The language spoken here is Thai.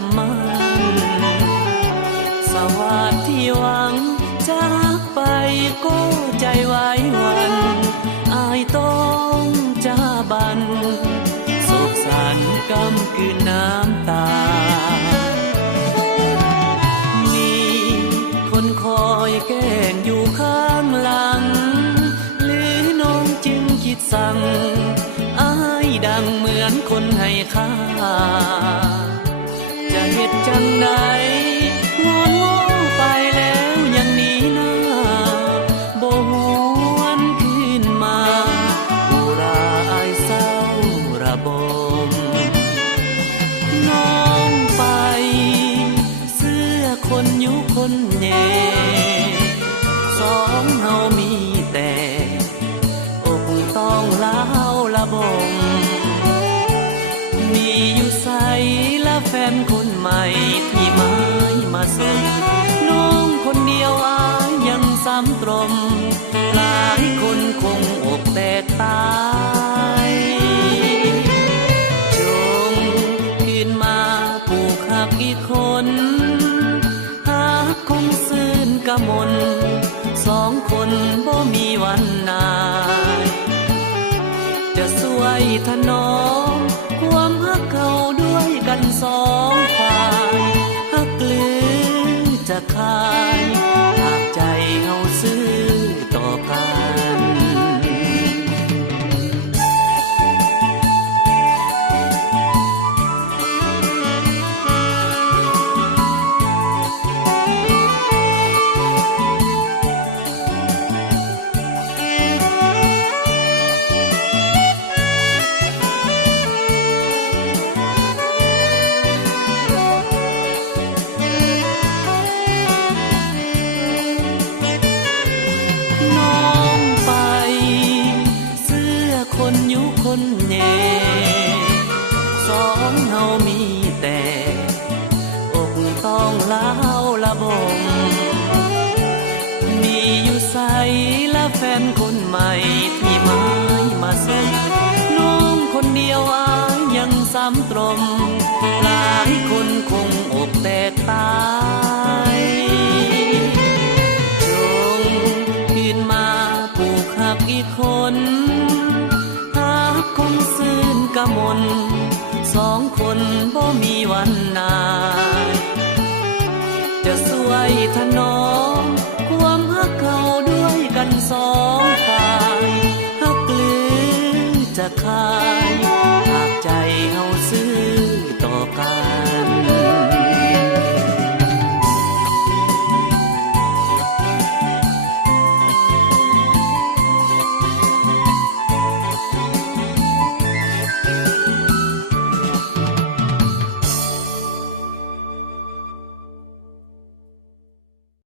ำมันสวัสดีหวังจากไปก็ใจไว้วันอายต้องจาบันโศกสันกำกืนน้ำตามีคนคอยแกล้งอยู่ข้างหลังหรือน้องจึงคิดสั่งอายดังเหมือนคนให้ค่าจะเฮ็ดจังใดงอนงอไปแล้วยังหนีหน้าบ่หวนคืนมาอุราอายเศร้าระบมน้องไปเสื้อคนยุคนแย่สองเฮามีแต่อกต้องเล่าระบมมีอยู่ใสและแฟนคนใหม่ที่ไม้มาส่งน้องคนเดียวอายยังซ้ำตรมหลายคนคงอกแตกตายจงคืนมาผูกหักอีกคนหากคงซื่นกะมนสองคนบ่มีวันนายจะสวยถนอมความฮักเขาด้วยกันสองฝ่ายฮักหรือจะขายหากใจเขาซื้อต่อกันคนแน่สองเฮามีแต่อกต้องเล่าระบมมีอยู่ใสและแฟนคนใหม่ที่ไม้มาส่งน้องคนเดียวอายยังซ้ำตรมหลายคนคงอกแตกตายจงคืนมาผูกหักอีกคนคงซื่นกะมนสองคนบ่มีวันนายจะสวยถนอมความฮักเขาด้วยกันสองฝ่ายฮักหรือจะขา